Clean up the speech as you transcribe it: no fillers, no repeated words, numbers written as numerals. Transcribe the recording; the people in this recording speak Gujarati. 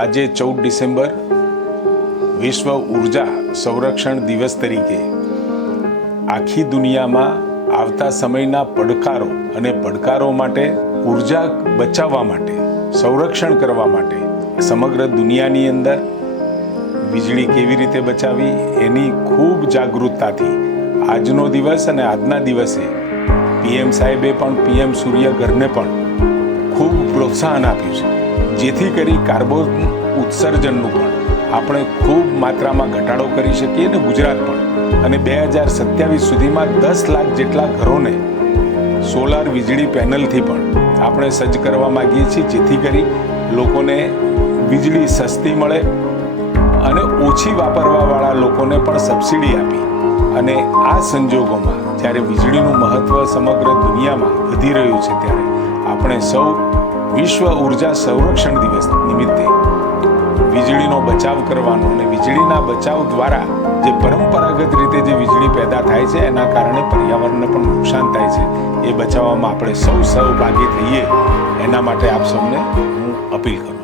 આજે 14 ડિસેમ્બર વિશ્વ ઉર્જા સંરક્ષણ દિવસ તરીકે આખી દુનિયામાં આવતા સમયના પડકારો અને પડકારો માટે ઉર્જા બચાવવા માટે સંરક્ષણ કરવા માટે સમગ્ર દુનિયાની અંદર વીજળી કેવી રીતે બચાવવી એની ખૂબ જાગૃતતાથી આજનો દિવસ અને આજના દિવસે પીએમ સાહેબે પણ પીએમ સૂર્યઘરને પણ ખૂબ પ્રોત્સાહન આપ્યું છે, જેથી કરી કાર્બન ઉત્સર્જનનું પણ આપણે ખૂબ માત્રામાં ઘટાડો કરી શકીએ અને ગુજરાત પણ અને 2027 સુધીમાં 10 લાખ જેટલા ઘરોને સોલાર વીજળી પેનલથી પણ આપણે સજ્જ કરવા માગીએ છીએ, જેથી કરી લોકોને વીજળી સસ્તી મળે અને ઓછી વાપરવાવાળા લોકોને પણ સબસિડી આપી. અને આ સંજોગોમાં જ્યારે વીજળીનું મહત્ત્વ સમગ્ર દુનિયામાં વધી રહ્યું છે, ત્યારે આપણે સૌ વિશ્વ ઉર્જા સંરક્ષણ દિવસ નિમિત્તે વીજળીનો બચાવ કરવાનો અને વીજળીના બચાવ દ્વારા જે પરંપરાગત રીતે જે વીજળી પેદા થાય છે એના કારણે પર્યાવરણને પણ નુકસાન થાય છે, એ બચાવવામાં આપણે સૌ સહભાગી થઈએ એના માટે આપ સૌને હું અપીલ કરું.